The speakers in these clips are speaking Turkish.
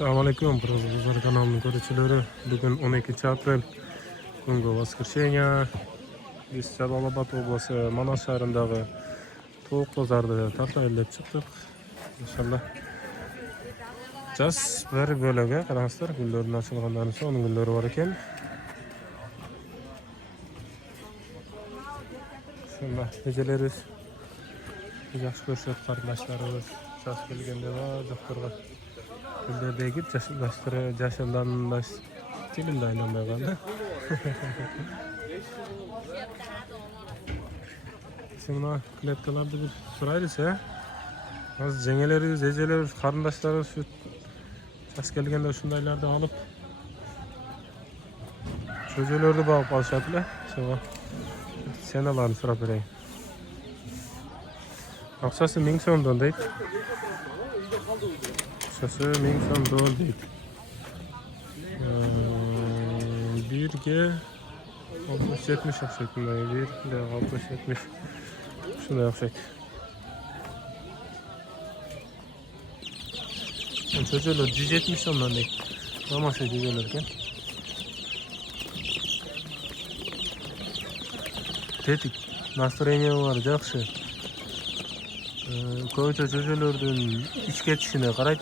Assalomu alaykum, Biroz kanalının ko'ruvchilari. Bugun 12 aprel kungi воскресенье. Biz Jalolobod oblasti Manas shahrindagi tovuq bozorida tartib chiqdik. Inshaalloh. Jas bir bo'lagi qarasizlar, gullarning ochilgandan so'ng gullari bor ekan. Inshaalloh nejalariz yaxshi ko'rsak qarindoshlarimiz jas kelganda va doktorga Gülderdeki yaşlıdan dilimde aynamaya kaldı. Şimdi kletkalarda bir sıraylısa az cengeleri, zeceleri, karındaşları şu ses gelgende şundaylarda alıp çocuğları bağıp alışadılar. Sonra senelarını sıra vereyim. Aksası ming sonundan değil. Aksası ming sonundan değil. Bir G 60-70 yapacak bundan. Bir de 60-70 şunu yapacak. Çocuğlar 170 ondan değil. Ama şey çocuğlarken. Tetik. Настроение var, жақсы. Koyucu çocuğlardan iç geçişine qarayt.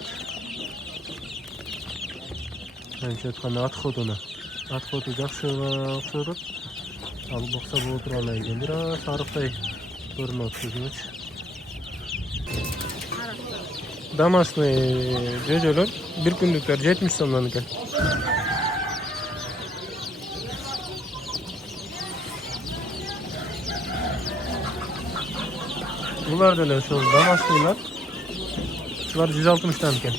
Ben çetkanda atxoduna. Atxodu жақсы oxşarıp. Al boqsa bu oturana ekan. Biraz sarıqday ko'rinib o'tkazyapmiz. Damasni jo'jalar bir kunliklar 70 so'mdan ekan. Bunlar da şu damaslılar. Şular 160'dan ekan.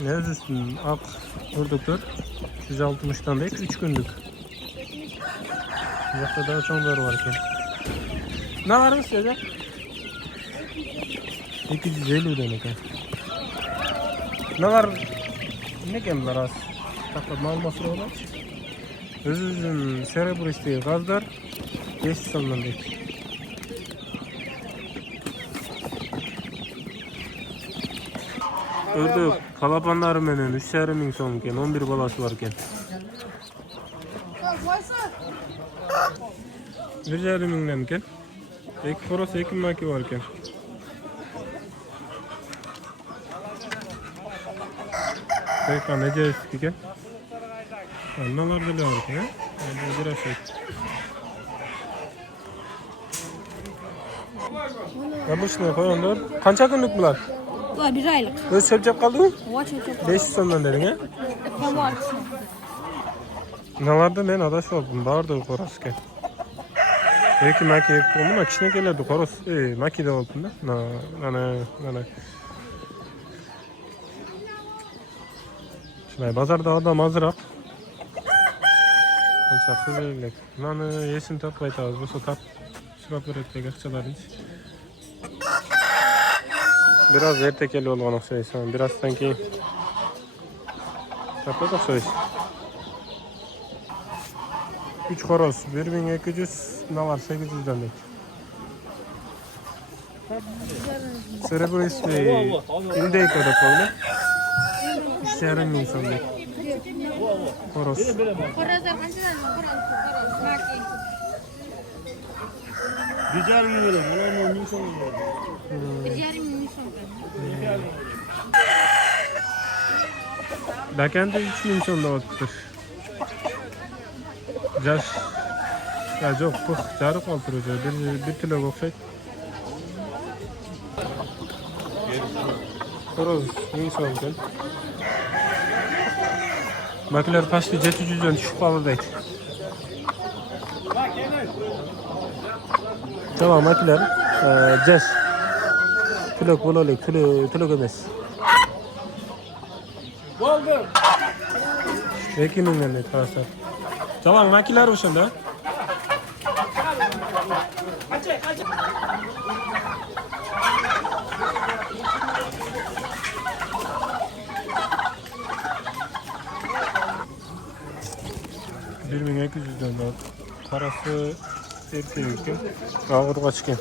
Ne üstün ak vurduklar 160'dan değil 3 günlük. Yakta daha çoğunları var ekan. Ne var mı size? 250'den ekan. Ne var? Ne kemler az? Takat malması olan. Özümüzün serebristi gazlar 5 so'mdan değil. Ördük kalapanları menen 3,5 ming so'm ekan, 11 balası var ekan. 1,5 mingdan ekan. 2 xo'roz 2 maki var ekan. Tekrar nece ekan? Annalar da var ekan. Biraz şey. Ya bu şuna koyalım. Kança günlük bunlar? Bir aylık. Öz çöpçep kaldı mı? Ova çöpçep. 500 sondan dedin ya? Tamam. Nalarda ben adaş oldum. Bağırdı korosken. Belki maki yaptığımda kişine gelirdi koros. Maki de oldum da. Nana. Şimdi bazarda adam hazırak. Kança kızıylık. Nana yesin toplaytağız. Bu sokak. Şurap öğretmek akçalarınız. Biraz ertekeli olgan okşaysan. Biraz sanki tapık okşayız. 3 horoz 1200, ne var 800'den de. Cerebris ve indeyik öyle koydu. 3,5 ming so'm. Horoz. Horozlar qanchadan? Bir yarım milyon, buna ming so'm. 1,5 ming so'm. Bakanda 3 ming so'mda o'tibdir. Jash. Ya yo'q, bu jarib qoltiruvchi. Bir tilog o'xshaydi. Horoz 1000 so'm ekan. Makilar pastga 700dan tushib qoldi deydi. Tamam makilar jash. Tilog bo'laylik, tilog emas. Bo'ldi. 2 mingdan deydi qaraslar. Tamam makilar o'shanda. Bir 1200'den de parası erkek ekan. Ağırga chiqqan.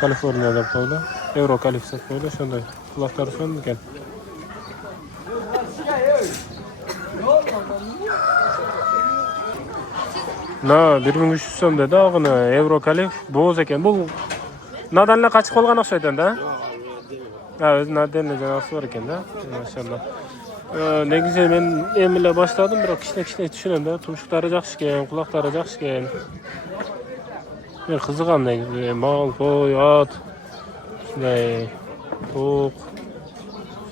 Kaliforniyada qoldi. Euro kalif satmayla şonday. Kulakları söndü ekan. Na 1300 so'm dedi og'ini Euro kalif bo'z ekan. Bu nadanla qachiq qolgan o'xshaydi-da. Ha, o'zi nadanla janasi bor ekan-da. Maşallah. Negize men emile başladım, biroq kichkina tushunaman-da. Tumshuqlari yaxshi ekan, quloqlari yaxshi ekan. Men qiziqam negize. Mol, qo'y, ot, shunday to'q.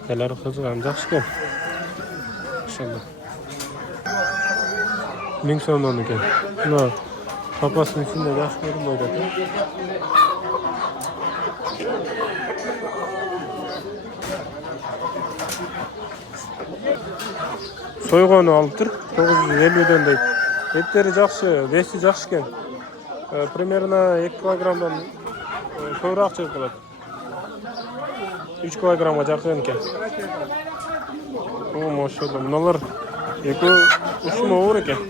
Neler qiziqam, yaxshi ekan. Maşallah. 1000 so'mdan ekan. Mana papasning shunday yaxshi ko'rinmaydi. Soyg'oni olib tur, 950 dan deydi. Etleri yaxshi, vesi yaxshi ekan. Примерно 2 kilogramdan ko'proq chiqib qoladi. 3 kilogramga yaqin ekan. O, maşallah. Bunalar eko ushma o'r ekan.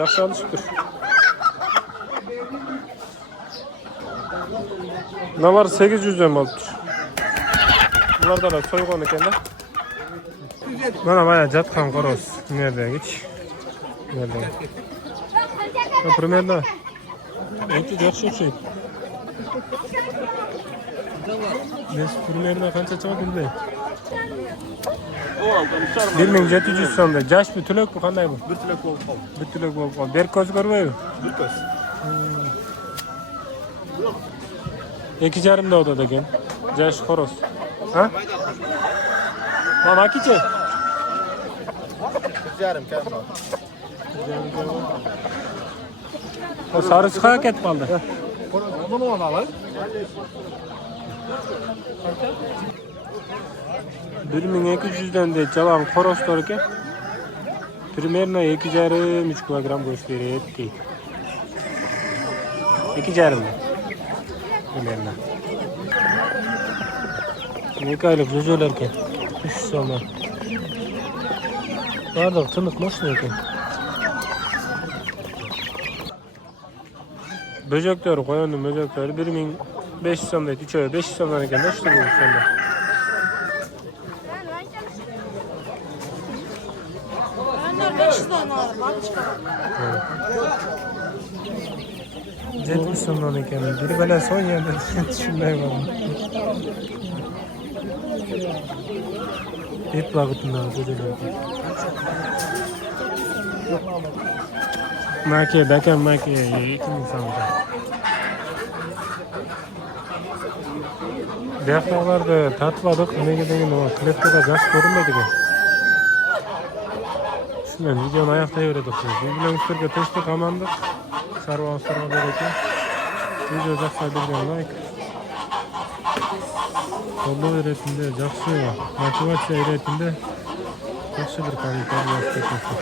Yaxshi alışıptır. Bunalar 800 dan olib tur. Bularda da soygon ekan-da. Mana baya jatkan qo'roz. Nerede geç? Nerede? Примерно. Эти yaxshi o'xshaydi. Biz примерно qancha chiqadi bilmayman. 1700 so'mda. Jash bu tulak bu qanday bu? Bir tilak bo'lib qoldi. Bir tulak bo'lib qoldi. Ber ko'z ko'rmaydi. Bir ko'z. 2,5 davda ekan. Jash qo'roz. Ha? Mana kichi. 1,5 kam bor. O sarı çıkaya ketip kaldı. Onu alalım. 1200'den de çalan korostor ki primerna 2,5-3 kilogram go'sht beradi deydi. 2,5 mi? Primerna. 2 aylık jo'jo'larga 300 so'm. Bardoq tiniq mashina ekan. Böcekleri koyandım, böcekleri 1500 so'm deydi. 3 oy 500 so'mdan ekan da işte bu sonda. Onlar 500 tane alır. Bak çıkalım. 70 so'mdan ekan. Biri bilan son yerda tushunmayman. Hep vaqtida böcekler. Maki, bakam maki 2000 so'mda. Dehqonlarda tatmadık, nega degan o kleptoga yaxshi ko'rinmaydi ekan. Shundan videoni oyoqlayverdik. Bu bilan sizlarga tinchlik amandiq. Sarvon ber ekan. Video yoqsa bergan like. Qo'llov eretinde yaxshi, motivatsiya eretinde yaxshi bir kommentar yozib ketasiz.